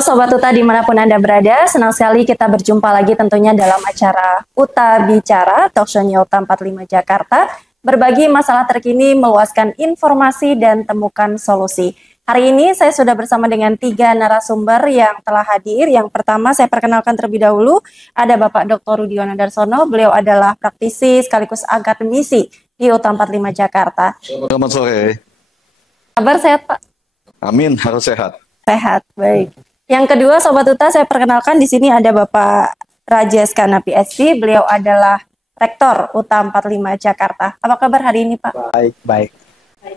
Halo Sobat Uta dimanapun Anda berada, senang sekali kita berjumpa lagi tentunya dalam acara Uta Bicara, talkshow-nya Uta 45 Jakarta, berbagi masalah terkini, meluaskan informasi dan temukan solusi. Hari ini saya sudah bersama dengan 3 narasumber yang telah hadir. Yang pertama saya perkenalkan terlebih dahulu, ada Bapak Dr. Rudiono Darsono, beliau adalah praktisi sekaligus akademisi di Uta 45 Jakarta. Selamat sore. Kabar sehat Pak? Amin, harus sehat. Sehat, baik. Yang kedua, Sobat Uta, saya perkenalkan di sini ada Bapak Rajesh Kana PhD. Beliau adalah Rektor Uta 45 Jakarta. Apa kabar hari ini, Pak? Baik.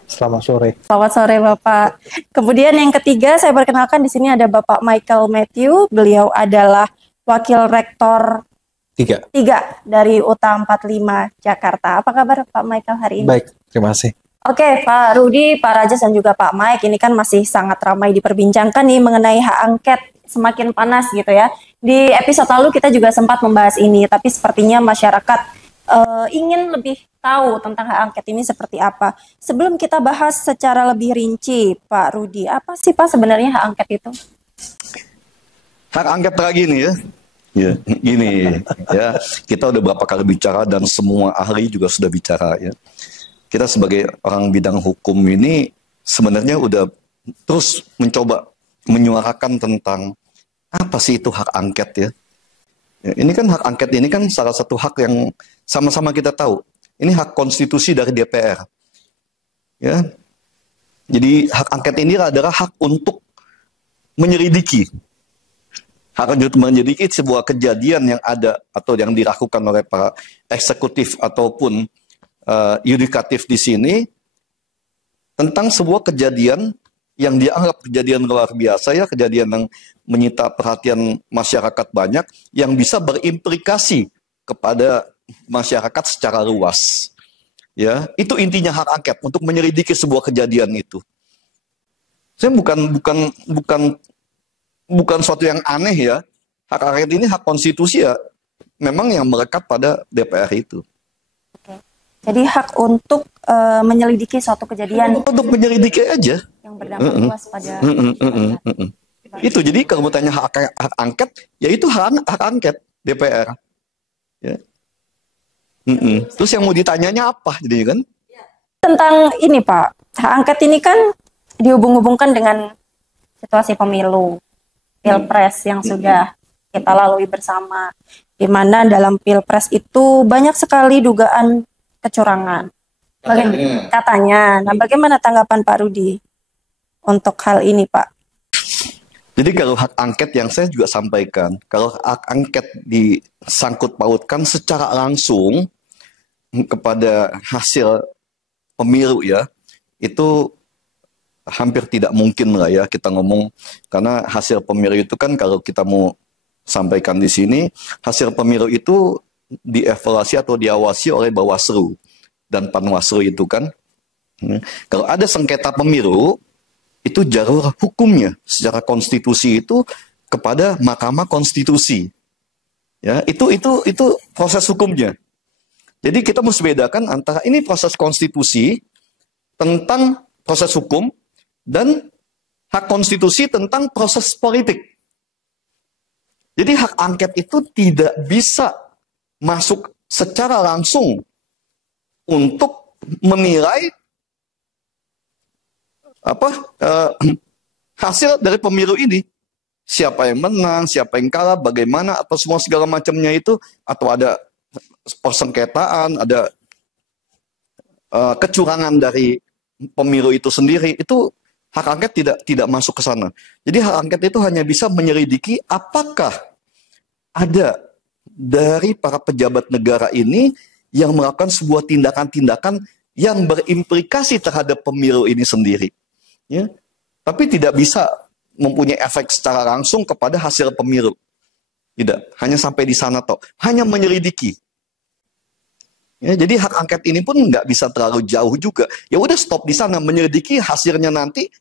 Selamat sore. Selamat sore, Bapak. Kemudian yang ketiga, saya perkenalkan di sini ada Bapak Michael Matthew. Beliau adalah Wakil Rektor 3 dari Uta 45 Jakarta. Apa kabar Pak Michael hari ini? Baik, terima kasih. Oke, Pak Rudi, Pak Rajesh, dan juga Pak Mike, ini kan masih sangat ramai diperbincangkan nih mengenai hak angket, semakin panas gitu ya. Di episode lalu kita juga sempat membahas ini, tapi sepertinya masyarakat ingin lebih tahu tentang hak angket ini seperti apa. Sebelum kita bahas secara lebih rinci, Pak Rudi, apa sih Pak sebenarnya hak angket itu? Hak angket lagi nih ya. Ya, gini ya. Kita udah berapa kali bicara dan semua ahli juga sudah bicara ya. Kita sebagai orang bidang hukum ini sebenarnya udah terus mencoba menyuarakan tentang apa sih itu hak angket ya. Ini kan hak angket ini kan salah satu hak yang sama-sama kita tahu. Ini hak konstitusi dari DPR. Ya. Jadi hak angket ini adalah hak untuk menyelidiki. Hak untuk menyelidiki sebuah kejadian yang ada atau yang dilakukan oleh para eksekutif ataupun yudikatif di sini tentang sebuah kejadian yang dianggap kejadian luar biasa ya, kejadian yang menyita perhatian masyarakat banyak yang bisa berimplikasi kepada masyarakat secara luas. Ya, itu intinya hak angket untuk menyelidiki sebuah kejadian itu. Saya bukan suatu yang aneh ya. Hak angket ini hak konstitusi ya, memang yang melekat pada DPR itu. Jadi hak untuk menyelidiki suatu kejadian. Untuk menyelidiki aja. Yang berdampak luas pada. Itu jadi kalau mau tanya hak angket, ya itu hak angket DPR. Ya. Terus yang mau ditanyanya apa, jadi kan? Tentang ini Pak, hak angket ini kan dihubung-hubungkan dengan situasi pemilu, pilpres yang sudah kita lalui bersama, di mana dalam pilpres itu banyak sekali dugaan kecurangan. Katanya. Nah, bagaimana tanggapan Pak Rudi untuk hal ini, Pak? Jadi kalau hak angket yang saya juga sampaikan, kalau hak angket disangkut pautkan secara langsung kepada hasil pemilu ya, itu hampir tidak mungkin lah ya kita ngomong, karena hasil pemilu itu kan kalau kita mau sampaikan di sini, hasil pemilu itu dievaluasi atau diawasi oleh Bawaslu dan Panwaslu itu kan. Kalau ada sengketa pemilu, itu jalur hukumnya secara konstitusi itu kepada Mahkamah Konstitusi. Ya, itu proses hukumnya. Jadi kita mesti bedakan antara ini proses konstitusi tentang proses hukum dan hak konstitusi tentang proses politik. Jadi hak angket itu tidak bisa masuk secara langsung untuk menilai hasil dari pemilu ini, siapa yang menang, siapa yang kalah, bagaimana atau semua segala macamnya itu, atau ada persengketaan, ada kecurangan dari pemilu itu sendiri, itu hak angket tidak masuk ke sana. Jadi hak angket itu hanya bisa menyelidiki apakah ada dari para pejabat negara ini yang melakukan sebuah tindakan-tindakan yang berimplikasi terhadap pemilu ini sendiri. Ya. Tapi tidak bisa mempunyai efek secara langsung kepada hasil pemilu. Tidak, hanya sampai di sana toh, hanya menyelidiki. Ya, jadi hak angket ini pun nggak bisa terlalu jauh juga. Ya udah stop di sana, menyelidiki hasilnya nanti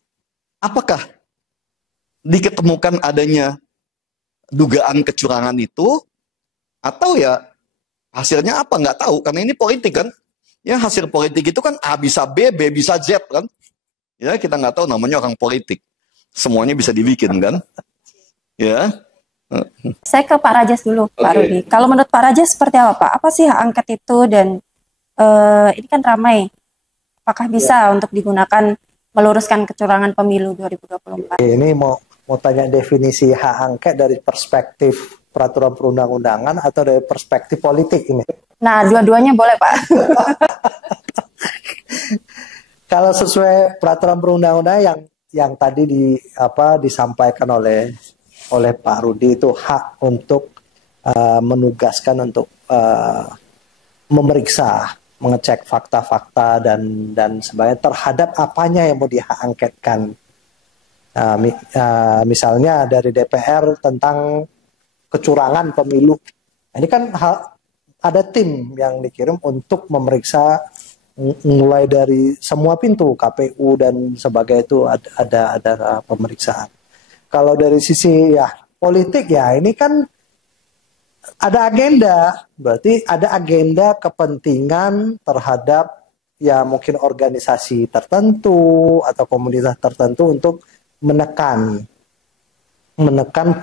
apakah diketemukan adanya dugaan kecurangan itu, atau ya hasilnya apa nggak tahu, karena ini politik kan. Ya hasil politik itu kan A bisa B, B bisa Z kan. Ya kita nggak tahu, namanya orang politik. Semuanya bisa dibikin kan. Ya. Saya ke Pak Rajas dulu, Pak Oke. Rudi. Kalau menurut Pak Rajas seperti apa, Pak? Apa sih hak angket itu dan ini kan ramai. Apakah bisa untuk digunakan meluruskan kecurangan pemilu 2024? Ini mau tanya definisi hak angket dari perspektif peraturan perundang-undangan atau dari perspektif politik ini? Nah, dua-duanya boleh, Pak. Kalau sesuai peraturan perundang-undangan yang tadi disampaikan oleh Pak Rudi, itu hak untuk menugaskan untuk memeriksa, mengecek fakta-fakta dan sebagainya terhadap apanya yang mau diangketkan. Misalnya dari DPR tentang kecurangan pemilu. Ini kan ada tim yang dikirim untuk memeriksa mulai dari semua pintu, KPU dan sebagainya, itu ada pemeriksaan. Kalau dari sisi politik, ini kan ada agenda, berarti ada agenda kepentingan terhadap mungkin organisasi tertentu atau komunitas tertentu untuk menekan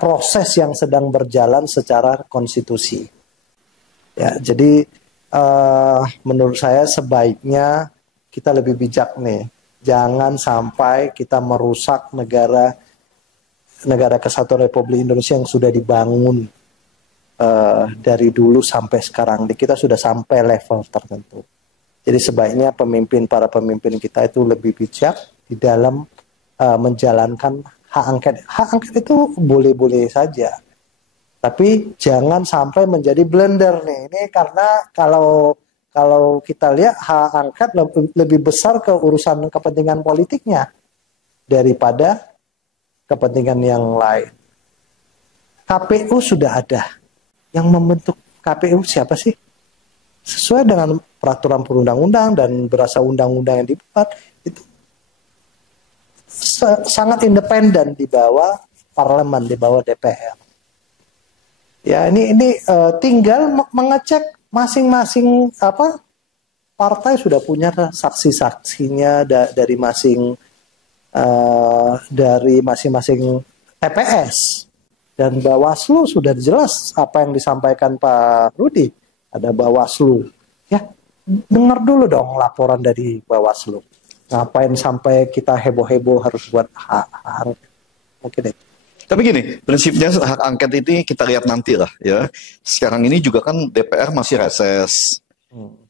proses yang sedang berjalan secara konstitusi. Ya, jadi menurut saya sebaiknya kita lebih bijak nih, jangan sampai kita merusak negara Kesatuan Republik Indonesia yang sudah dibangun dari dulu sampai sekarang. Kita sudah sampai level tertentu. Jadi sebaiknya para pemimpin kita itu lebih bijak di dalam menjalankan hak angket. Hak angket itu boleh-boleh saja, tapi jangan sampai menjadi blunder nih. Ini karena kalau kita lihat hak angket lebih besar ke urusan kepentingan politiknya daripada kepentingan yang lain. KPU sudah ada. Yang membentuk KPU siapa sih? Sesuai dengan peraturan perundang-undang dan berasa undang-undang yang dibuat, itu sangat independen di bawah parlemen, di bawah DPR. Ya, ini tinggal mengecek masing-masing partai sudah punya saksi-saksinya dari masing-masing TPS. Dan Bawaslu sudah jelas apa yang disampaikan Pak Rudi. Ada Bawaslu. Ya, dengar dulu dong laporan dari Bawaslu. Ngapain sampai kita heboh-heboh harus buat hak mungkin itu. Tapi gini, prinsipnya hak angket ini kita lihat nanti lah ya. Sekarang ini juga kan DPR masih reses.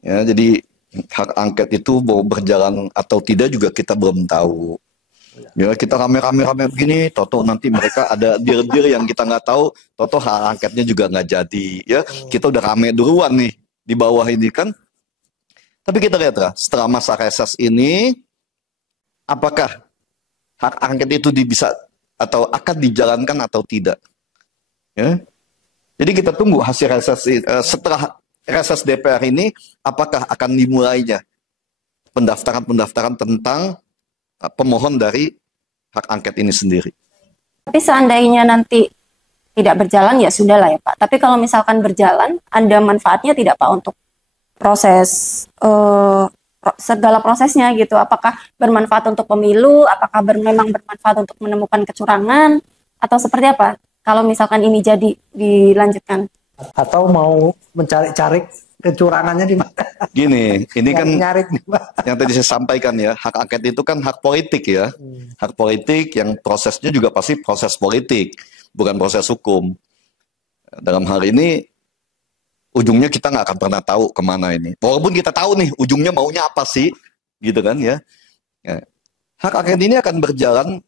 Ya, jadi hak angket itu mau berjalan atau tidak juga kita belum tahu. Ya, kita rame-rame begini, toto nanti mereka ada dir-dir yang kita nggak tahu, toto hak angketnya juga nggak jadi. Ya, kita udah rame duluan nih di bawah ini kan. Tapi kita lihat lah, setelah masa reses ini, apakah hak angket itu bisa atau akan dijalankan atau tidak? Ya. Jadi kita tunggu hasil reses setelah reses DPR ini, apakah akan dimulainya pendaftaran tentang pemohon dari hak angket ini sendiri. Tapi seandainya nanti tidak berjalan, ya sudah lah ya Pak. Tapi kalau misalkan berjalan, ada manfaatnya tidak Pak untuk proses segala prosesnya gitu? Apakah bermanfaat untuk pemilu? Apakah memang bermanfaat untuk menemukan kecurangan? Atau seperti apa? Kalau misalkan ini jadi dilanjutkan? Atau mau mencari-cari kecurangannya di mana? Gini, ini kan nyari yang tadi saya sampaikan ya, hak angket itu kan hak politik ya. Hak politik yang prosesnya juga pasti proses politik, bukan proses hukum. Dalam hal ini, ujungnya kita nggak akan pernah tahu kemana ini. Walaupun kita tahu nih, ujungnya maunya apa sih, gitu kan ya. Hak angket ini akan berjalan,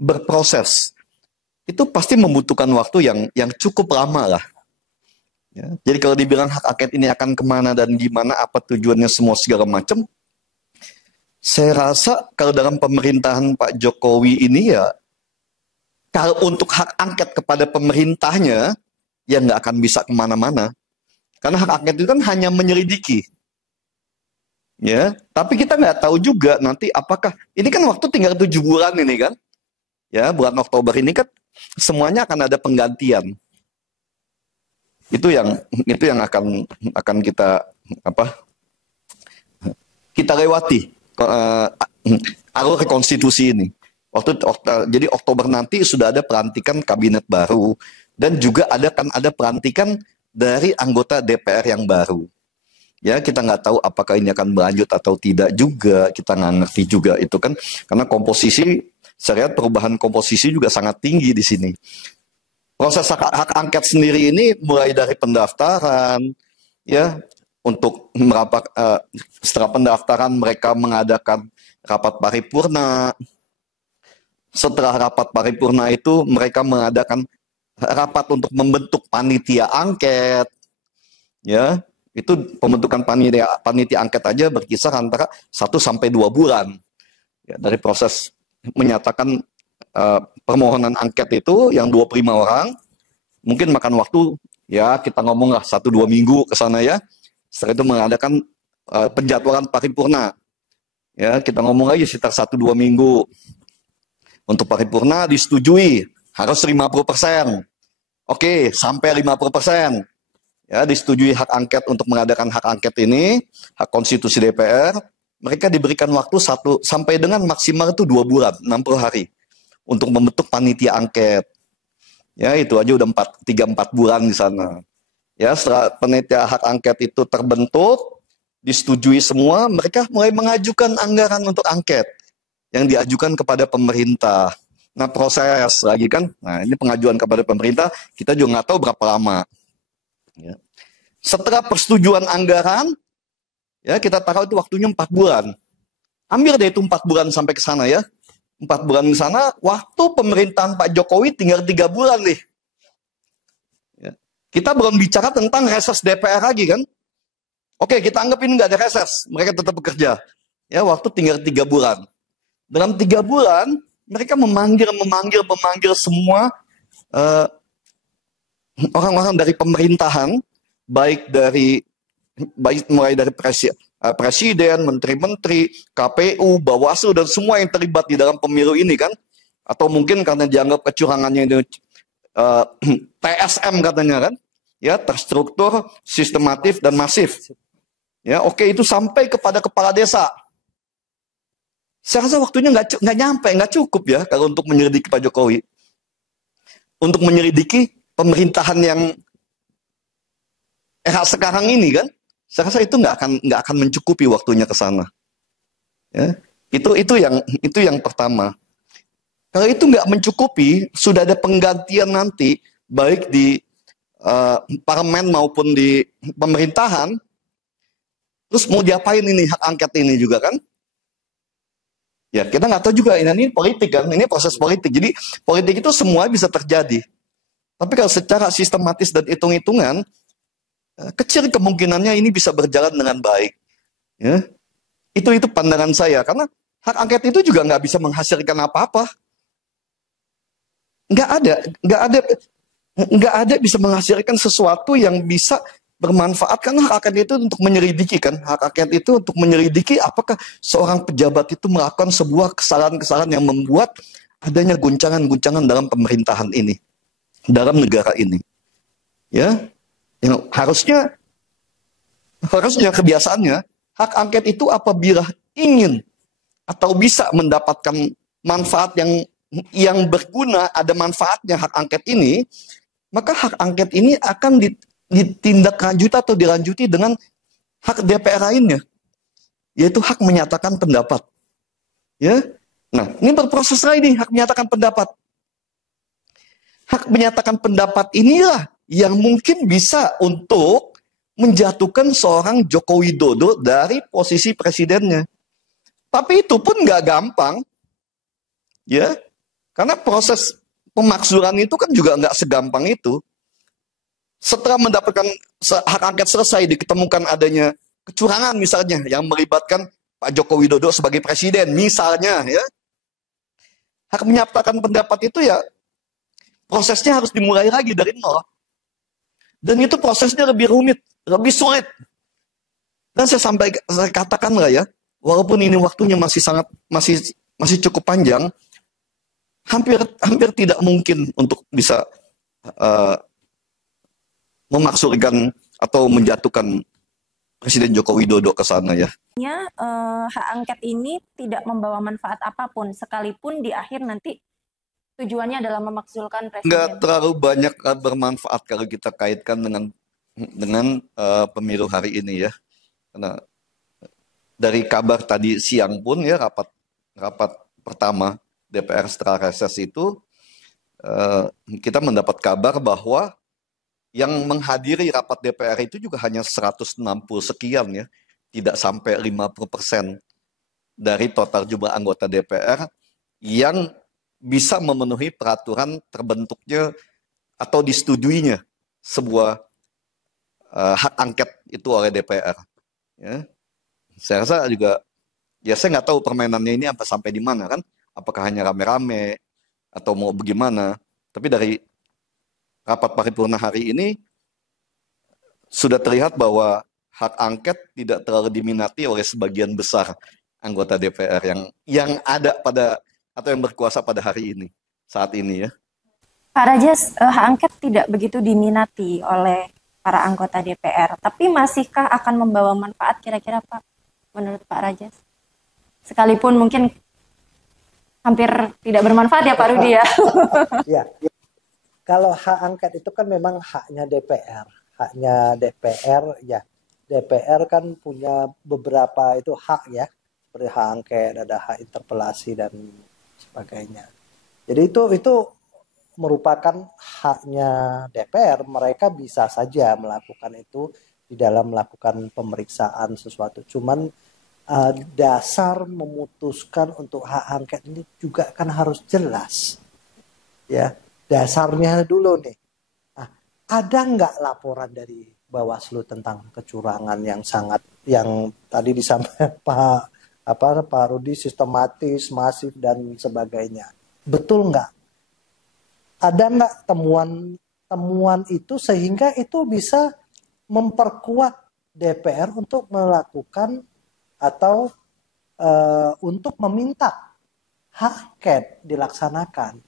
berproses. Itu pasti membutuhkan waktu yang cukup lama lah. Ya, jadi kalau dibilang hak angket ini akan kemana dan gimana, apa tujuannya semua segala macam, saya rasa kalau dalam pemerintahan Pak Jokowi ini ya, kalau untuk hak angket kepada pemerintahnya, ya nggak akan bisa kemana-mana. Karena hak angket itu kan hanya menyelidiki. Ya, tapi kita nggak tahu juga nanti apakah, ini kan waktu tinggal 7 bulan ini kan, ya bulan Oktober ini kan semuanya akan ada penggantian. Itu yang akan kita kita lewati alur konstitusi ini. Jadi Oktober nanti sudah ada pelantikan kabinet baru dan juga akan ada pelantikan dari anggota DPR yang baru. Ya, kita nggak tahu apakah ini akan berlanjut atau tidak juga, kita nggak ngerti juga itu kan, karena komposisi, saya lihat perubahan komposisi juga sangat tinggi di sini. Proses hak angket sendiri ini mulai dari pendaftaran, ya, untuk setelah pendaftaran mereka mengadakan rapat paripurna. Setelah rapat paripurna itu mereka mengadakan rapat untuk membentuk panitia angket, ya. Itu pembentukan panitia angket aja berkisar antara 1 sampai 2 bulan. Ya, dari proses menyatakan permohonan angket itu yang 25 orang, mungkin makan waktu, ya kita ngomonglah 1-2 minggu ke sana ya. Setelah itu mengadakan penjadwalan paripurna. Ya, kita ngomong lagi sekitar 1-2 minggu. Untuk paripurna disetujui, harus 50%. Oke, sampai 50%. Ya, disetujui hak angket untuk mengadakan hak angket ini, hak konstitusi DPR, mereka diberikan waktu 1 sampai dengan maksimal itu 2 bulan, 60 hari untuk membentuk panitia angket. Ya, itu aja udah 3-4 bulan di sana. Ya, setelah panitia hak angket itu terbentuk, disetujui semua, mereka mulai mengajukan anggaran untuk angket yang diajukan kepada pemerintah. Nah, proses lagi kan, nah ini pengajuan kepada pemerintah, kita juga nggak tahu berapa lama. Ya. Setelah persetujuan anggaran, ya kita tahu itu waktunya 4 bulan. Ambil deh itu 4 bulan sampai ke sana ya. 4 bulan ke sana, waktu pemerintahan Pak Jokowi tinggal 3 bulan nih. Ya. Kita belum bicara tentang reses DPR lagi kan. Oke, kita anggap ini nggak ada reses, mereka tetap bekerja. Ya, waktu tinggal 3 bulan. Dalam 3 bulan, mereka memanggil semua orang-orang dari pemerintahan, baik mulai dari presiden, menteri-menteri, KPU, Bawaslu, dan semua yang terlibat di dalam pemilu ini kan, atau mungkin karena dianggap kecurangannya itu TSM katanya kan, ya, terstruktur, sistematif, dan masif. Ya, oke, itu sampai kepada kepala desa. Saya rasa waktunya nggak cukup ya kalau untuk menyelidiki Pak Jokowi, untuk menyelidiki pemerintahan yang era sekarang ini kan, saya rasa itu nggak akan mencukupi waktunya ke sana. Ya, itu yang pertama. Kalau itu nggak mencukupi, sudah ada penggantian nanti baik di parlemen maupun di pemerintahan. Terus mau diapain ini hak angket ini juga kan? Ya kita nggak tahu juga, ini politik kan, ini proses politik. Jadi politik itu semua bisa terjadi. Tapi kalau secara sistematis dan hitung-hitungan, kecil kemungkinannya ini bisa berjalan dengan baik. Ya. Itu pandangan saya, karena hak angket itu juga nggak bisa menghasilkan apa-apa. Nggak ada bisa menghasilkan sesuatu yang bisa bermanfaat, karena hak angket itu untuk menyelidiki kan. Hak angket itu untuk menyelidiki apakah seorang pejabat itu melakukan sebuah kesalahan-kesalahan yang membuat adanya guncangan-guncangan dalam pemerintahan ini, dalam negara ini. Ya, yang harusnya kebiasaannya hak angket itu apabila ingin atau bisa mendapatkan manfaat yang berguna, ada manfaatnya hak angket ini, maka hak angket ini akan ditindaklanjuti atau dilanjuti dengan hak DPR lainnya, yaitu hak menyatakan pendapat. Ya, nah ini berproses lagi nih, hak menyatakan pendapat. Hak menyatakan pendapat inilah yang mungkin bisa untuk menjatuhkan seorang Joko Widodo dari posisi presidennya. Tapi itu pun nggak gampang, ya, karena proses pemakzulan itu kan juga nggak segampang itu. Setelah mendapatkan hak angket selesai, diketemukan adanya kecurangan misalnya yang melibatkan Pak Joko Widodo sebagai presiden, misalnya, ya, hak menyatakan pendapat itu ya prosesnya harus dimulai lagi dari nol. Dan itu prosesnya lebih rumit, lebih sulit. Dan saya katakan lah ya, walaupun ini waktunya masih cukup panjang, hampir tidak mungkin untuk bisa memaksurkan atau menjatuhkan Presiden Joko Widodo ke sana ya. Hak angket ini tidak membawa manfaat apapun, sekalipun di akhir nanti tujuannya adalah memakzulkan Nggak presiden. terlalu banyak bermanfaat kalau kita kaitkan dengan pemilu hari ini ya. Karena dari kabar tadi siang pun ya, rapat pertama DPR setelah reses itu, kita mendapat kabar bahwa yang menghadiri rapat DPR itu juga hanya 160 sekian ya, tidak sampai 50% dari total jumlah anggota DPR yang bisa memenuhi peraturan terbentuknya atau disetujuinya sebuah hak angket itu oleh DPR. Ya. Saya rasa juga, ya saya nggak tahu permainannya ini sampai di mana kan, apakah hanya rame-rame atau mau bagaimana, tapi dari rapat paripurna hari ini sudah terlihat bahwa hak angket tidak terlalu diminati oleh sebagian besar anggota DPR yang ada atau yang berkuasa pada hari ini, saat ini ya. Pak Rajes, hak angket tidak begitu diminati oleh para anggota DPR, tapi masihkah akan membawa manfaat kira-kira Pak, menurut Pak Rajes? Sekalipun mungkin hampir tidak bermanfaat ya Pak Rudi ya. Ya. Kalau hak angket itu kan memang haknya DPR. Haknya DPR ya. DPR kan punya beberapa itu hak ya. Seperti hak angket, ada hak interpelasi dan sebagainya. Jadi itu merupakan haknya DPR. Mereka bisa saja melakukan itu di dalam melakukan pemeriksaan sesuatu. Cuman dasar memutuskan untuk hak angket ini juga kan harus jelas. Ya. Dasarnya dulu nih, ada nggak laporan dari Bawaslu tentang kecurangan yang tadi disampaikan Pak Rudi, sistematis, masif dan sebagainya, betul nggak? Ada nggak temuan itu sehingga itu bisa memperkuat DPR untuk melakukan atau untuk meminta hak angket dilaksanakan?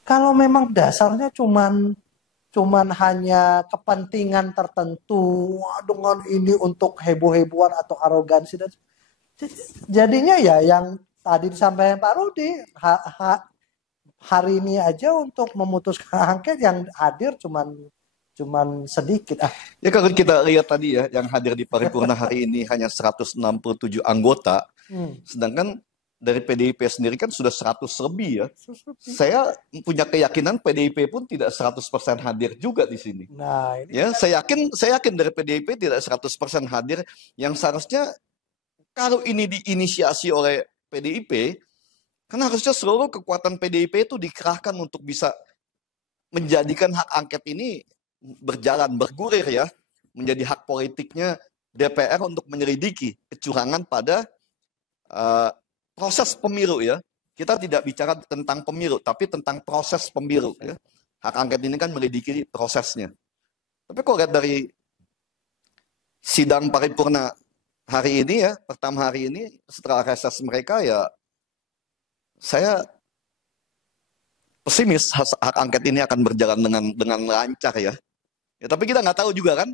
Kalau memang dasarnya cuman hanya kepentingan tertentu dengan ini untuk heboh-hebohan atau arogansi dan jadinya ya yang tadi disampaikan Pak Rudi, hari ini aja untuk memutuskan angket yang hadir cuman sedikit. Ya kalau kita lihat tadi ya, yang hadir di paripurna hari ini hanya 167 anggota, sedangkan dari PDIP sendiri kan sudah 100 lebih ya. Saya punya keyakinan PDIP pun tidak 100% hadir juga di sini. Nah, ini ya, saya yakin dari PDIP tidak 100% hadir, yang seharusnya kalau ini diinisiasi oleh PDIP, kan harusnya seluruh kekuatan PDIP itu dikerahkan untuk bisa menjadikan hak angket ini berjalan, bergulir ya, menjadi hak politiknya DPR untuk menyelidiki kecurangan pada proses pemilu ya. Kita tidak bicara tentang pemilu, tapi tentang proses pemilu ya. Hak angket ini kan menyelidiki prosesnya. Tapi kalau lihat dari sidang paripurna hari ini ya, pertama hari ini setelah reses mereka ya, saya pesimis hak angket ini akan berjalan dengan lancar ya. Ya tapi kita nggak tahu juga kan.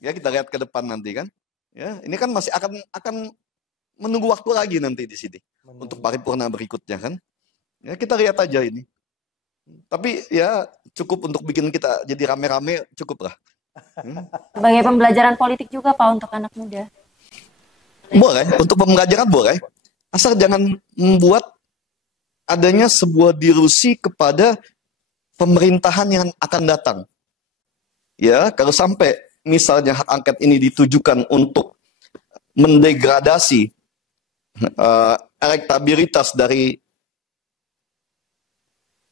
Ya kita lihat ke depan nanti kan. Ya, ini kan masih akan menunggu waktu lagi nanti di sini untuk paripurna berikutnya kan. Ya kita lihat aja ini. Tapi ya cukup untuk bikin kita jadi rame-rame, cukup lah. Sebagai pembelajaran politik juga Pak untuk anak muda. Boleh, untuk pembelajaran boleh. Asal jangan membuat adanya sebuah dilusi kepada pemerintahan yang akan datang. Ya, kalau sampai misalnya hak angket ini ditujukan untuk mendegradasi elektabilitas dari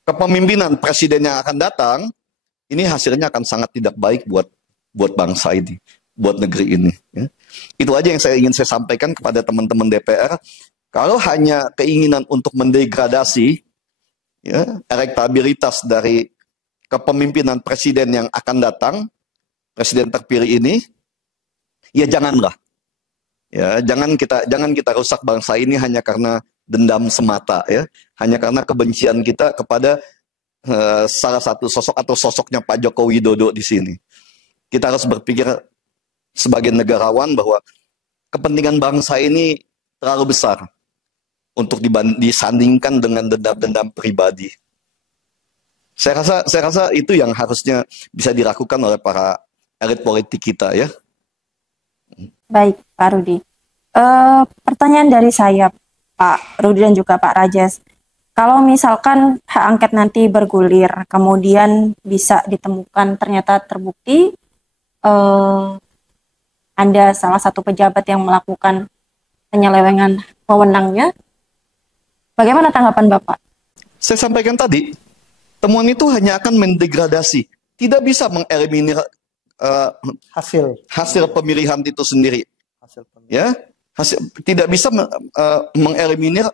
kepemimpinan presiden yang akan datang, ini hasilnya akan sangat tidak baik buat bangsa ini, buat negeri ini. Ya. Itu aja yang saya sampaikan kepada teman-teman DPR. Kalau hanya keinginan untuk mendegradasi ya, elektabilitas dari kepemimpinan presiden yang akan datang, presiden terpilih ini, ya janganlah. Ya, jangan kita rusak bangsa ini hanya karena dendam semata ya, hanya karena kebencian kita kepada salah satu sosok atau sosoknya Pak Joko Widodo di sini. Kita harus berpikir sebagai negarawan bahwa kepentingan bangsa ini terlalu besar untuk disandingkan dengan dendam-dendam pribadi. Saya rasa itu yang harusnya bisa dilakukan oleh para elit politik kita ya. Baik, Pak Rudi. Pertanyaan dari saya, Pak Rudi dan juga Pak Rajes. Kalau misalkan hak angket nanti bergulir, kemudian bisa ditemukan ternyata terbukti Anda salah satu pejabat yang melakukan penyelewengan wewenangnya, bagaimana tanggapan Bapak? Saya sampaikan tadi, temuan itu hanya akan mendegradasi, tidak bisa mengeliminir hasil pemilihan itu sendiri. Ya, tidak bisa mengeliminir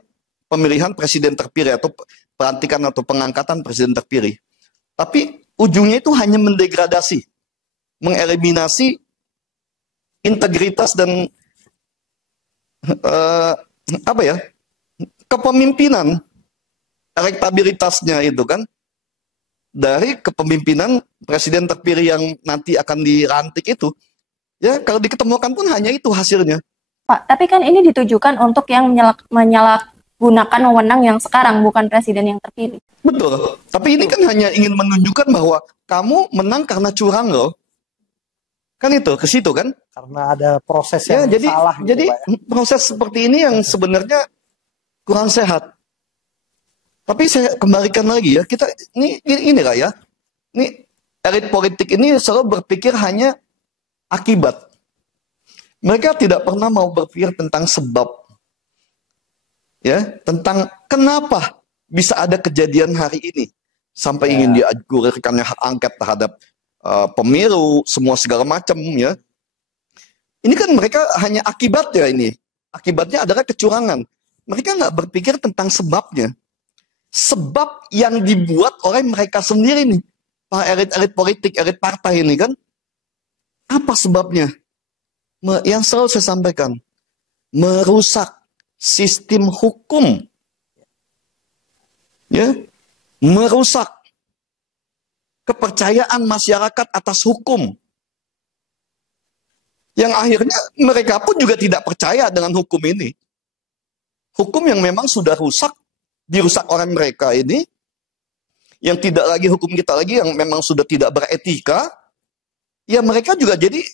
pemilihan presiden terpilih atau pelantikan atau pengangkatan presiden terpilih. Tapi ujungnya itu hanya mendegradasi, mengeliminasi integritas dan kepemimpinan, elektabilitasnya itu kan, dari kepemimpinan presiden terpilih yang nanti akan dilantik itu, ya kalau diketemukan pun hanya itu hasilnya. Pak, tapi kan ini ditujukan untuk yang menyalahgunakan wewenang yang sekarang, bukan presiden yang terpilih. Betul, tapi ini kan hanya ingin menunjukkan bahwa kamu menang karena curang loh. Kan itu, ke situ kan? Karena ada proses yang salah. Jadi proses seperti ini yang sebenarnya kurang sehat. Tapi saya kembalikan lagi ya, kita ini lah ya. Ini elit politik ini selalu berpikir hanya akibat. Mereka tidak pernah mau berpikir tentang sebab. Ya, tentang kenapa bisa ada kejadian hari ini sampai ingin digulirkannya hak angket terhadap pemilu, semua segala macam ya. Ini kan mereka hanya akibat ya ini. Akibatnya adalah kecurangan. Mereka nggak berpikir tentang sebabnya. Sebab yang dibuat oleh mereka sendiri nih. Para elit-elit politik, elit partai ini kan. Apa sebabnya? Yang selalu saya sampaikan. Merusak sistem hukum. Ya, merusak kepercayaan masyarakat atas hukum. Yang akhirnya mereka pun juga tidak percaya dengan hukum ini. Hukum yang memang sudah rusak, dirusak oleh mereka ini, yang tidak lagi hukum kita lagi, yang memang sudah tidak beretika, ya mereka juga jadi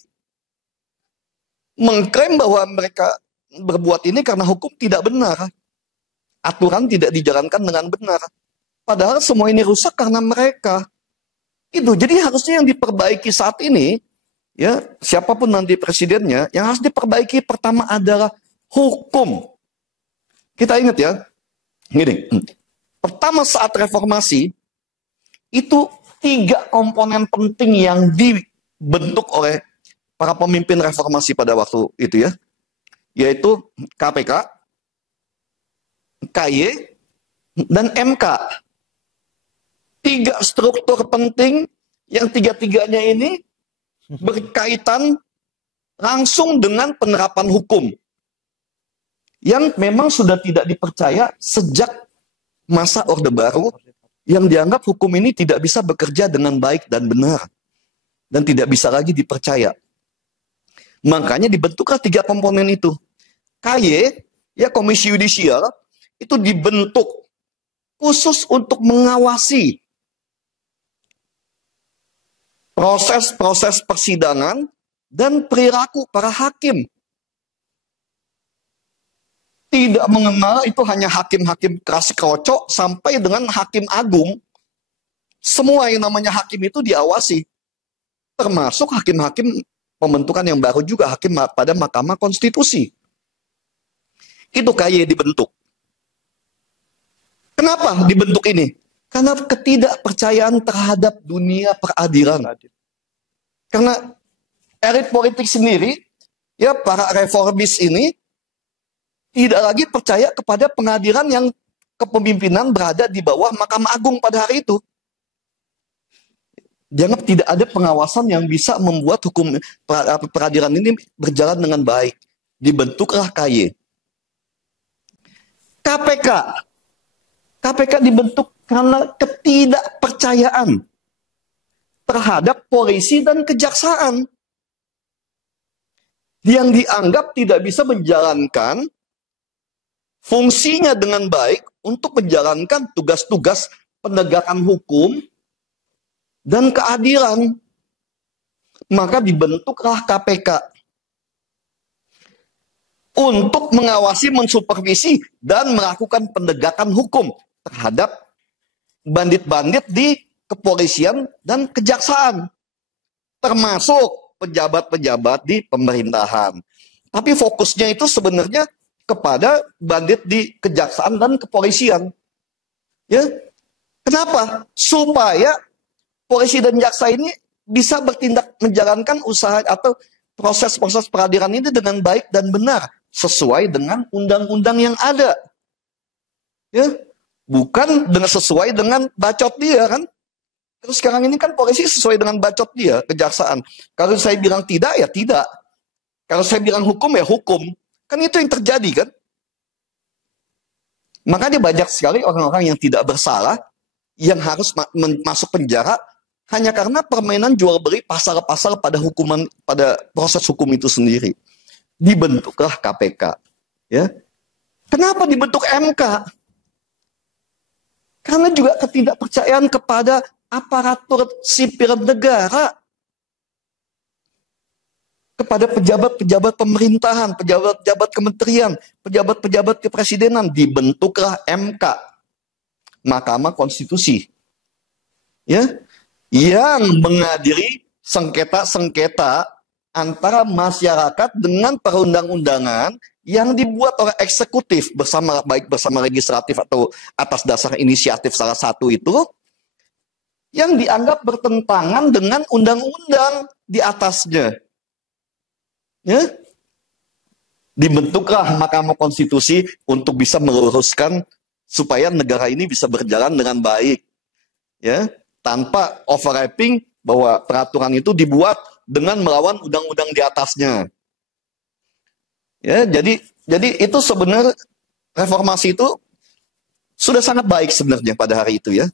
mengklaim bahwa mereka berbuat ini karena hukum tidak benar. Aturan tidak dijalankan dengan benar. Padahal semua ini rusak karena mereka. Itu jadi harusnya yang diperbaiki saat ini, ya siapapun nanti presidennya, yang harus diperbaiki pertama adalah hukum. Kita ingat ya, gini, pertama saat reformasi itu 3 komponen penting yang dibentuk oleh para pemimpin reformasi pada waktu itu ya, yaitu KPK, KY, dan MK. 3 struktur penting yang 3-tiganya ini berkaitan langsung dengan penerapan hukum yang memang sudah tidak dipercaya sejak masa Orde Baru, yang dianggap hukum ini tidak bisa bekerja dengan baik dan benar dan tidak bisa lagi dipercaya. Makanya dibentuklah 3 komponen itu. KY, ya Komisi Yudisial, itu dibentuk khusus untuk mengawasi proses-proses persidangan dan perilaku para hakim. Tidak mengenal itu hanya hakim-hakim keras kerocok sampai dengan hakim agung. Semua yang namanya hakim itu diawasi. Termasuk hakim-hakim pembentukan yang baru juga, hakim pada Mahkamah Konstitusi. Itu KY dibentuk. Kenapa dibentuk ini? Karena ketidakpercayaan terhadap dunia peradilan. Karena elit politik sendiri, ya para reformis ini, tidak lagi percaya kepada pengadilan yang kepemimpinan berada di bawah Mahkamah Agung pada hari itu. Dianggap tidak ada pengawasan yang bisa membuat hukum peradilan ini berjalan dengan baik. Dibentuklah KY. KPK dibentuk karena ketidakpercayaan terhadap polisi dan kejaksaan. yang dianggap tidak bisa menjalankan fungsinya dengan baik untuk menjalankan tugas-tugas penegakan hukum dan keadilan. Maka dibentuklah KPK untuk mengawasi, mensupervisi, dan melakukan penegakan hukum terhadap bandit-bandit di kepolisian dan kejaksaan, termasuk pejabat-pejabat di pemerintahan. Tapi fokusnya itu sebenarnya kepada bandit di kejaksaan dan kepolisian. Ya, kenapa? Supaya polisi dan jaksa ini bisa bertindak menjalankan usaha atau proses-proses peradilan ini dengan baik dan benar sesuai dengan undang-undang yang ada. Ya, bukan dengan sesuai dengan bacot dia kan. Terus sekarang ini kan polisi sesuai dengan bacot dia, kejaksaan. Kalau saya bilang tidak, ya tidak. Kalau saya bilang hukum, ya hukum. Kan itu yang terjadi kan. Makanya banyak sekali orang-orang yang tidak bersalah, yang harus masuk penjara, hanya karena permainan jual beli pasal-pasal pada hukuman, pada proses hukum itu sendiri. Dibentuklah KPK. Ya. Kenapa dibentuk MK? Karena juga ketidakpercayaan kepada aparatur sipil negara, kepada pejabat-pejabat pemerintahan, pejabat-pejabat kementerian, pejabat-pejabat kepresidenan, dibentuklah MK, Mahkamah Konstitusi, ya, yang mengadili sengketa-sengketa antara masyarakat dengan perundang-undangan yang dibuat oleh eksekutif baik bersama legislatif atau atas dasar inisiatif salah satu itu, yang dianggap bertentangan dengan undang-undang di atasnya. Ya? Dibentuklah Mahkamah Konstitusi untuk bisa meluruskan supaya negara ini bisa berjalan dengan baik. Ya, tanpa overlapping bahwa peraturan itu dibuat dengan melawan undang-undang di atasnya. Ya, jadi itu sebenarnya reformasi itu sudah sangat baik sebenarnya pada hari itu ya.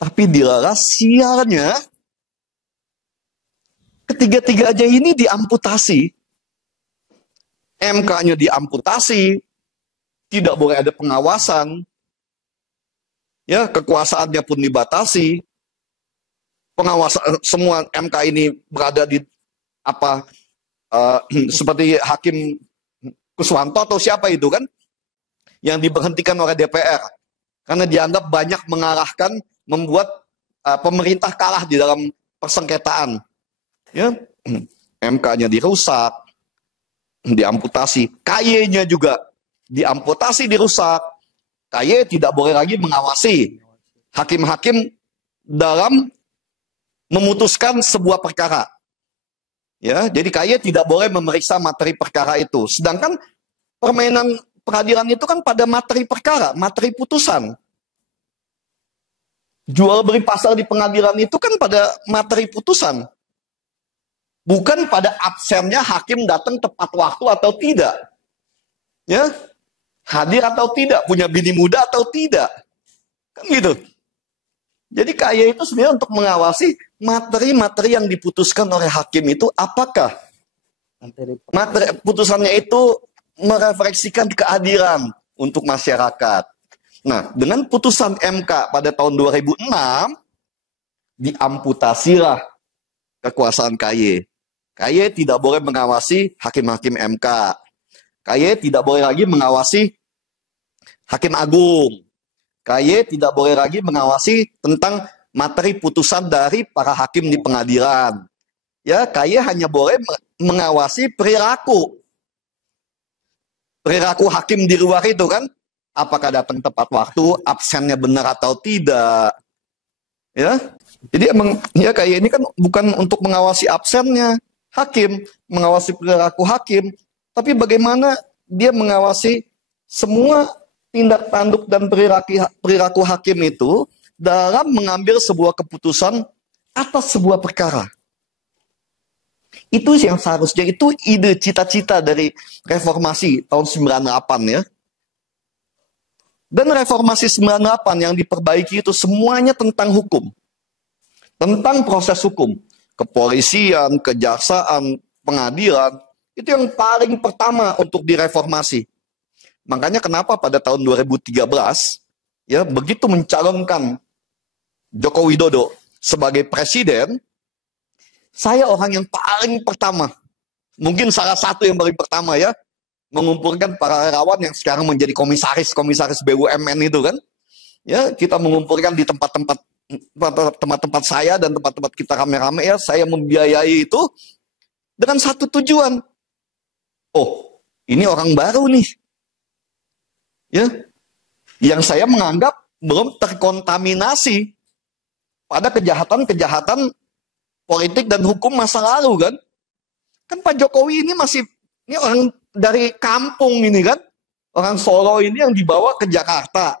Tapi dilaras sialnya ketiga-tiganya ini diamputasi. MK-nya diamputasi, tidak boleh ada pengawasan. Ya, kekuasaannya pun dibatasi. Pengawasan semua MK ini berada di seperti Hakim Kuswanto atau siapa itu kan yang diberhentikan oleh DPR karena dianggap banyak mengarahkan membuat pemerintah kalah di dalam persengketaan. Ya, MK-nya dirusak, diamputasi, KY-nya juga diamputasi, dirusak. KY tidak boleh lagi mengawasi hakim-hakim dalam memutuskan sebuah perkara. Ya, jadi KY tidak boleh memeriksa materi perkara itu. Sedangkan permainan peradilan itu kan pada materi perkara, materi putusan. Jual beli pasal di pengadilan itu kan pada materi putusan. Bukan pada absennya hakim datang tepat waktu atau tidak. Ya, hadir atau tidak, punya bini muda atau tidak. Kan gitu. Jadi KY itu sebenarnya untuk mengawasi materi-materi yang diputuskan oleh hakim itu apakah materi putusannya itu merefleksikan keadilan untuk masyarakat. Nah, dengan putusan MK pada tahun 2006 diamputasilah kekuasaan KY. KY tidak boleh mengawasi hakim-hakim MK. KY tidak boleh lagi mengawasi Hakim Agung. KY tidak boleh lagi mengawasi tentang materi putusan dari para hakim di pengadilan. Ya, KY hanya boleh mengawasi perilaku hakim di luar itu kan. Apakah datang tepat waktu, absennya benar atau tidak. Ya. Jadi emang ya KY ini kan bukan untuk mengawasi absennya hakim, mengawasi perilaku hakim, tapi bagaimana dia mengawasi semua tindak tanduk dan perilaku hakim itu dalam mengambil sebuah keputusan atas sebuah perkara. Itu yang seharusnya, itu ide cita-cita dari reformasi tahun 98 ya. Dan reformasi 98 yang diperbaiki itu semuanya tentang hukum. Tentang proses hukum. Kepolisian, kejaksaan, pengadilan, Itu yang paling pertama untuk direformasi. Makanya kenapa pada tahun 2013 ya begitu mencalonkan Joko Widodo sebagai presiden, saya orang yang paling pertama, mungkin salah satu yang paling pertama ya, mengumpulkan para relawan yang sekarang menjadi komisaris BUMN itu kan. Ya, kita mengumpulkan di tempat-tempat saya dan tempat-tempat kita rame-rame ya, saya membiayai itu dengan satu tujuan. Oh, ini orang baru nih. Ya. Yang saya menganggap belum terkontaminasi pada kejahatan-kejahatan politik dan hukum masa lalu kan. Kan Pak Jokowi ini ini orang dari kampung ini kan. Orang Solo ini yang dibawa ke Jakarta.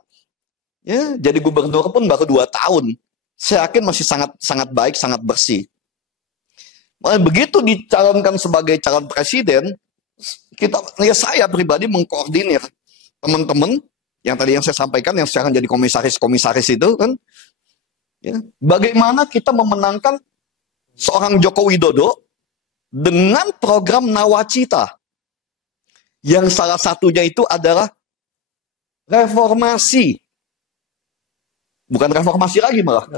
Ya, jadi gubernur pun baru 2 tahun. Saya yakin masih sangat baik, sangat bersih. Begitu dicalonkan sebagai calon presiden, saya pribadi mengkoordinir teman-teman yang tadi yang saya sampaikan, yang sekarang jadi komisaris itu kan, ya, bagaimana kita memenangkan seorang Joko Widodo dengan program Nawacita, yang salah satunya itu adalah reformasi, bukan reformasi lagi malah,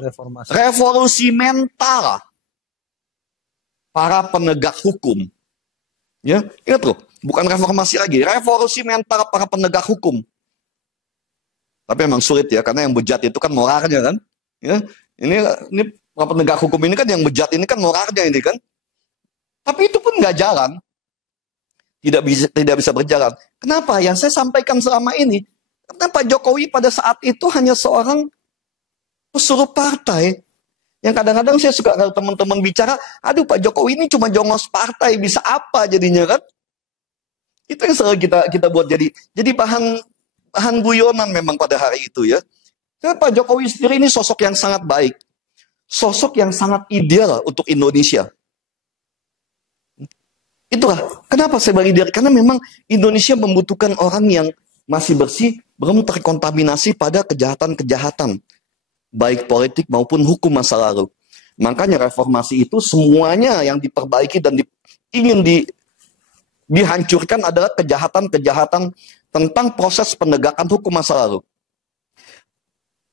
revolusi mental para penegak hukum. Ya, ingat loh, bukan reformasi lagi, revolusi mental para penegak hukum. Tapi memang sulit ya, karena yang bejat itu kan moralnya kan. Ya, ini para penegak hukum ini kan yang bejat ini kan moralnya ini kan. Tapi itu pun nggak jalan, tidak bisa berjalan. Kenapa? Yang saya sampaikan selama ini, karena Pak Jokowi pada saat itu hanya seorang pesuruh partai. Yang kadang-kadang saya suka kalau teman-teman bicara, aduh Pak Jokowi ini cuma jongos partai, bisa apa jadinya kan? Itu yang selalu kita buat jadi bahan guyonan memang pada hari itu ya. Karena Pak Jokowi sendiri ini sosok yang sangat baik, sosok yang sangat ideal untuk Indonesia. Itulah kenapa saya bagi diri, karena memang Indonesia membutuhkan orang yang masih bersih, belum terkontaminasi pada kejahatan-kejahatan, baik politik maupun hukum masa lalu. Makanya reformasi itu semuanya yang diperbaiki dan ingin dihancurkan adalah kejahatan-kejahatan tentang proses penegakan hukum masa lalu.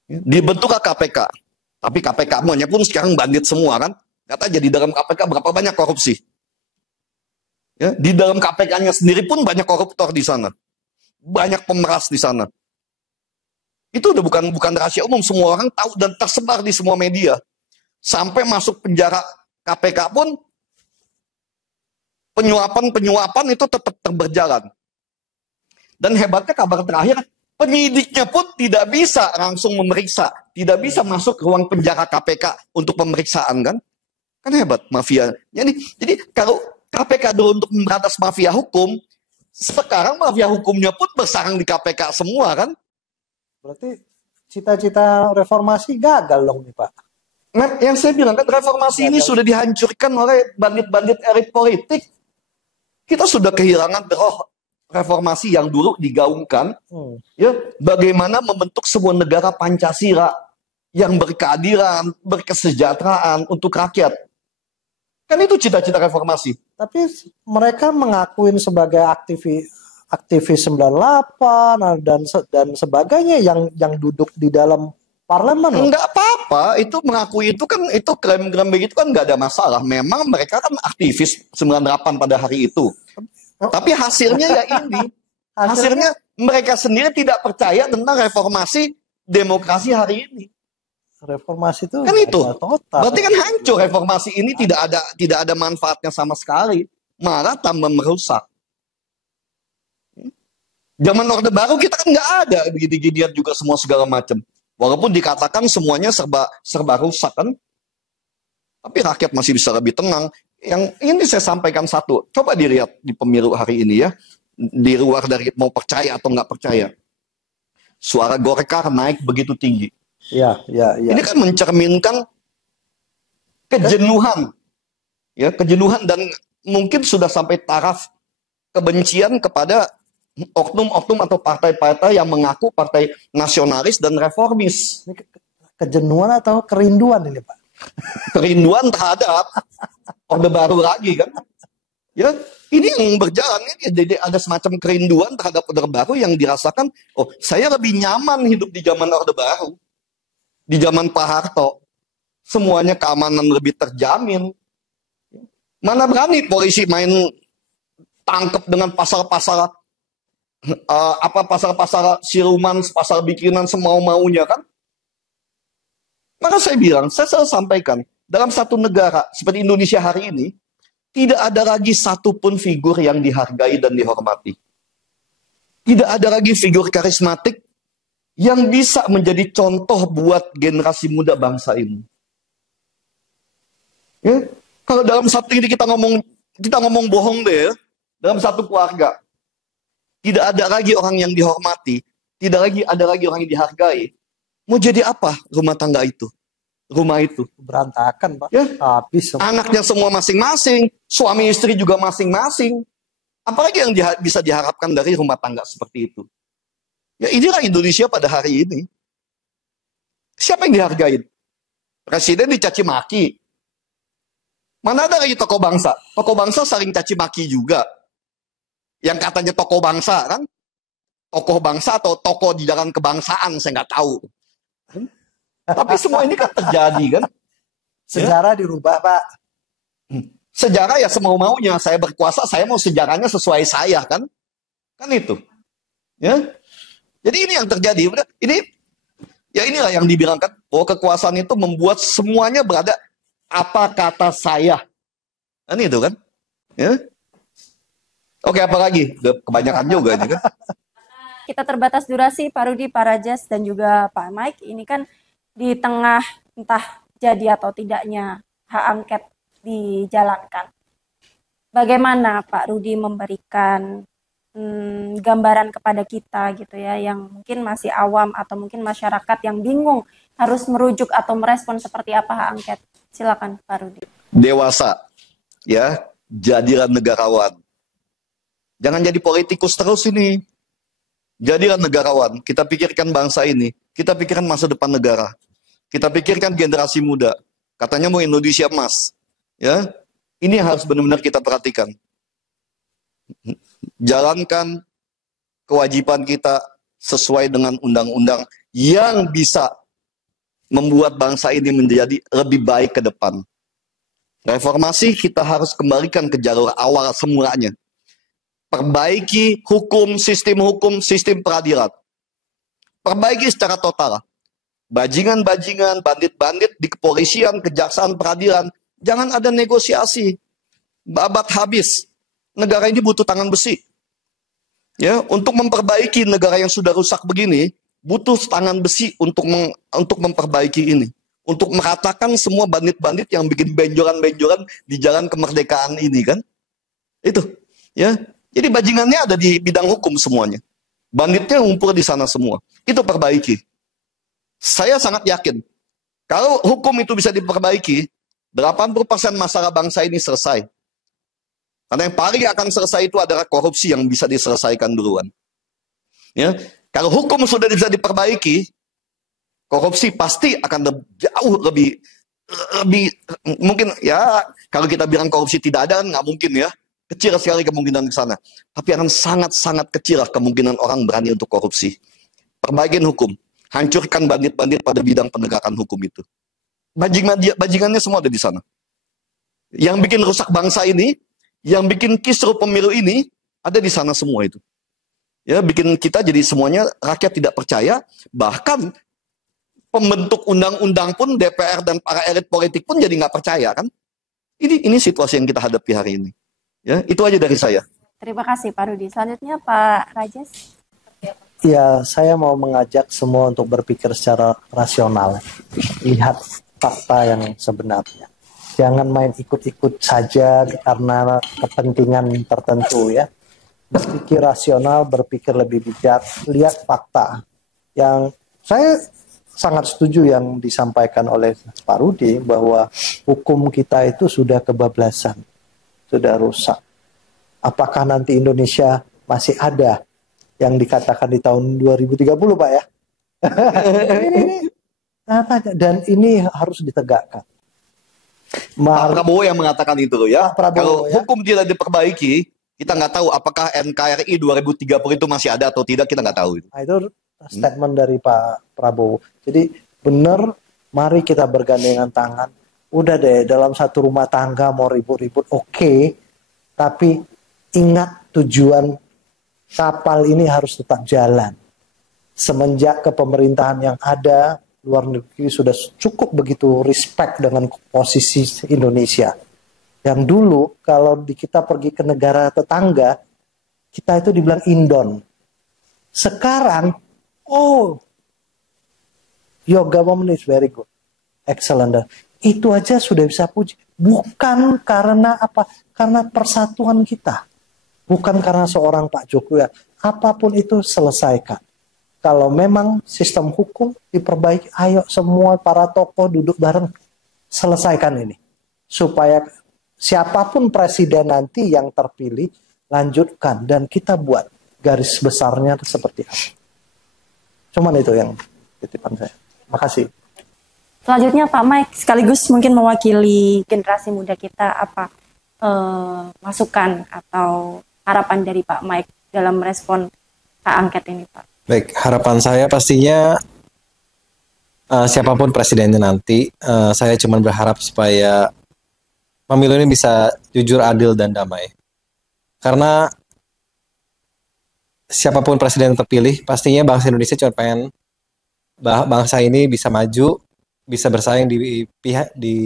Dibentuklah KPK, tapi KPK-nya pun sekarang bandit semua kan. Kata jadi dalam KPK berapa banyak korupsi. Ya, di dalam KPK-nya sendiri pun banyak koruptor di sana, banyak pemeras di sana. Itu udah bukan rahasia umum, semua orang tahu dan tersebar di semua media. Sampai masuk penjara KPK pun penyuapan itu tetap berjalan. Dan hebatnya kabar terakhir, penyidiknya pun tidak bisa langsung memeriksa, tidak bisa masuk ke ruang penjara KPK untuk pemeriksaan kan? Kan hebat mafia. Jadi kalau KPK dulu untuk memberantas mafia hukum, sekarang mafia hukumnya pun bersarang di KPK semua kan? Berarti cita-cita reformasi gagal dong nih Pak. Nah, yang saya bilang kan reformasi ini sudah dihancurkan oleh bandit-bandit elit politik. Kita sudah kehilangan roh reformasi yang dulu digaungkan. Ya, bagaimana membentuk sebuah negara Pancasila yang berkeadilan, berkesejahteraan untuk rakyat. Kan itu cita-cita reformasi. Tapi mereka mengakuin sebagai aktivis 98 dan sebagainya yang duduk di dalam parlemen. Enggak apa-apa, itu mengakui itu kan, itu klaim-klaim begitu kan nggak ada masalah. Memang mereka kan aktivis 98 pada hari itu. Tapi hasilnya ya ini. Hasilnya mereka sendiri tidak percaya tentang reformasi demokrasi hari ini. Reformasi itu kan itu total. Berarti kan hancur reformasi ini, tidak ada manfaatnya sama sekali, malah tambah merusak. Zaman Orde Baru kita kan nggak ada begini-ginian juga semua segala macam. Walaupun dikatakan semuanya serba rusak kan, tapi rakyat masih bisa lebih tenang. Yang ini saya sampaikan satu, coba dilihat di pemilu hari ini ya, di luar dari mau percaya atau nggak percaya, suara Golkar naik begitu tinggi. Ya. Ini kan mencerminkan kejenuhan, ya, kejenuhan dan mungkin sudah sampai taraf kebencian kepada oknum-oknum atau partai-partai yang mengaku partai nasionalis dan reformis. Ini kejenuhan atau kerinduan ini Pak? Kerinduan terhadap Orde Baru lagi kan. Ya, ini yang berjalan ini jadi ada semacam kerinduan terhadap Orde Baru yang dirasakan, oh, saya lebih nyaman hidup di zaman Orde Baru. Di zaman Pak Harto, semuanya keamanan lebih terjamin. Mana berani polisi main tangkap dengan pasal-pasal pasal-pasal siluman, pasal bikinan semau-maunya kan? Maka saya bilang, saya selalu sampaikan, dalam satu negara seperti Indonesia hari ini, tidak ada lagi satupun figur yang dihargai dan dihormati. Tidak ada lagi figur karismatik yang bisa menjadi contoh buat generasi muda bangsa ini. Ya? Kalau dalam satu ini kita ngomong bohong deh ya. Dalam satu keluarga, tidak ada lagi orang yang dihormati, tidak lagi ada lagi orang yang dihargai. Mau jadi apa rumah tangga itu? Rumah itu Berantakan, Pak. ya, Habis. anaknya semua masing-masing, suami istri juga masing-masing. Apalagi yang bisa diharapkan dari rumah tangga seperti itu? Ya, inilah Indonesia pada hari ini. Siapa yang dihargain? Presiden dicaci maki. Mana ada lagi tokoh bangsa? Tokoh bangsa saling caci maki juga. Yang katanya tokoh bangsa kan? Tokoh bangsa atau tokoh di dalam kebangsaan, saya nggak tahu. Tapi semua ini kan terjadi kan? Sejarah dirubah, Pak. Sejarah ya semau-maunya. Saya berkuasa, saya mau sejarahnya sesuai saya kan? Kan itu. Ya. Jadi ini yang terjadi. Ini ya inilah yang dibilangkan bahwa kekuasaan itu membuat semuanya berada apa kata saya. Kan itu kan? Ya. Oke, apa lagi? Kebanyakan juga ini kan. Kita terbatas durasi, Pak Rudi, Pak Rajes, dan juga Pak Mike. Ini kan di tengah entah jadi atau tidaknya hak angket dijalankan. Bagaimana Pak Rudi memberikan gambaran kepada kita gitu ya, yang mungkin masih awam atau mungkin masyarakat yang bingung harus merujuk atau merespon seperti apa hak angket? Silakan Pak Rudi. Dewasa, ya, jadilah negarawan. Jangan jadi politikus terus ini. Jadilah negarawan. Kita pikirkan bangsa ini. Kita pikirkan masa depan negara. Kita pikirkan generasi muda. Katanya mau Indonesia emas. Ya, ini harus benar-benar kita perhatikan. Jalankan kewajiban kita sesuai dengan undang-undang yang bisa membuat bangsa ini menjadi lebih baik ke depan. Reformasi kita harus kembalikan ke jalur awal semulanya. Perbaiki hukum, sistem peradilan. Perbaiki secara total. Bajingan-bajingan, bandit-bandit di kepolisian, kejaksaan, peradilan. Jangan ada negosiasi. Babat habis. Negara ini butuh tangan besi. Ya, untuk memperbaiki negara yang sudah rusak begini, butuh tangan besi untuk memperbaiki ini. Untuk meratakan semua bandit-bandit yang bikin benjolan-benjolan di jalan kemerdekaan ini kan. Itu. Ya. Jadi bajingannya ada di bidang hukum semuanya. Banditnya ngumpul di sana semua. Itu perbaiki. Saya sangat yakin. Kalau hukum itu bisa diperbaiki, 80% masalah bangsa ini selesai. Karena yang paling akan selesai itu adalah korupsi yang bisa diselesaikan duluan. Ya. Kalau hukum sudah bisa diperbaiki, korupsi pasti akan jauh lebih mungkin ya, kalau kita bilang korupsi tidak ada, nggak mungkin ya. Kecil sekali kemungkinan ke sana. Tapi akan sangat-sangat kecil kemungkinan orang berani untuk korupsi. Perbaikin hukum. Hancurkan bandit-bandit pada bidang penegakan hukum itu. Bajingannya semua ada di sana. Yang bikin rusak bangsa ini, yang bikin kisruh pemilu ini, ada di sana semua itu. Ya, bikin kita jadi semuanya rakyat tidak percaya. Bahkan pembentuk undang-undang pun, DPR dan para elit politik pun jadi nggak percaya kan. Ini situasi yang kita hadapi hari ini. Ya, itu aja dari saya. Terima kasih Pak Rudi. Selanjutnya Pak Rajes. Ya, saya mau mengajak semua untuk berpikir secara rasional. Lihat fakta yang sebenarnya. Jangan main ikut-ikut saja karena kepentingan tertentu ya. Berpikir rasional, berpikir lebih bijak, lihat fakta. Yang saya sangat setuju yang disampaikan oleh Pak Rudi bahwa hukum kita itu sudah kebablasan. Sudah rusak. Apakah nanti Indonesia masih ada yang dikatakan di tahun 2030 Pak ya? Dan ini harus ditegakkan. Pak Prabowo yang mengatakan itu loh ya. Pak Prabowo, Kalau hukum tidak diperbaiki, kita nggak tahu apakah NKRI 2030 itu masih ada atau tidak, kita nggak tahu. Nah, itu statement dari Pak Prabowo. Jadi benar, mari kita bergandengan tangan. Udah deh, dalam satu rumah tangga mau ribut-ribut, oke. Tapi ingat tujuan kapal ini harus tetap jalan. Semenjak kepemerintahan yang ada, luar negeri sudah cukup begitu respect dengan posisi Indonesia. Yang dulu kalau kita pergi ke negara tetangga, kita itu dibilang Indon. Sekarang, oh, your government is very good, excellent. Itu aja sudah bisa puji. Bukan karena apa? Karena persatuan kita. Bukan karena seorang Pak Jokowi. Apapun itu selesaikan. Kalau memang sistem hukum diperbaiki, ayo semua para tokoh duduk bareng, selesaikan ini. Supaya siapapun presiden nanti yang terpilih, lanjutkan. Dan kita buat garis besarnya seperti apa. Cuman itu yang titipan saya. Makasih. Selanjutnya Pak Mike, sekaligus mungkin mewakili generasi muda kita, apa masukan atau harapan dari Pak Mike dalam merespon hak angket ini, Pak? Baik, harapan saya pastinya siapapun presidennya nanti, saya cuma berharap supaya pemilu ini bisa jujur, adil, dan damai. Karena siapapun presiden yang terpilih, pastinya bangsa Indonesia cuma pengen bangsa ini bisa maju, bisa bersaing di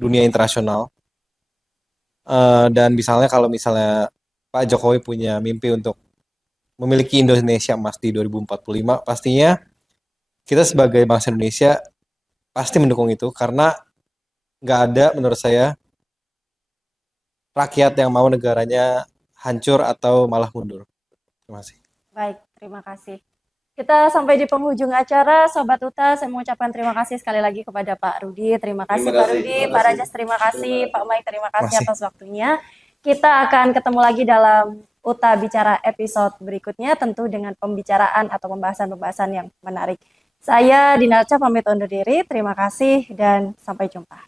dunia internasional. Dan misalnya kalau misalnya Pak Jokowi punya mimpi untuk memiliki Indonesia emas di 2045, pastinya kita sebagai bangsa Indonesia pasti mendukung itu, karena nggak ada menurut saya rakyat yang mau negaranya hancur atau malah mundur. Terima kasih. Baik, terima kasih. Kita sampai di penghujung acara, Sobat Uta. Saya mengucapkan terima kasih sekali lagi kepada Pak Rudi. Terima kasih Pak Rudi, Pak Rajas terima kasih, Pak Mike terima kasih atas waktunya. Kita akan ketemu lagi dalam Uta Bicara episode berikutnya, tentu dengan pembicaraan atau pembahasan-pembahasan yang menarik. Saya Dinalca pamit undur diri, terima kasih dan sampai jumpa.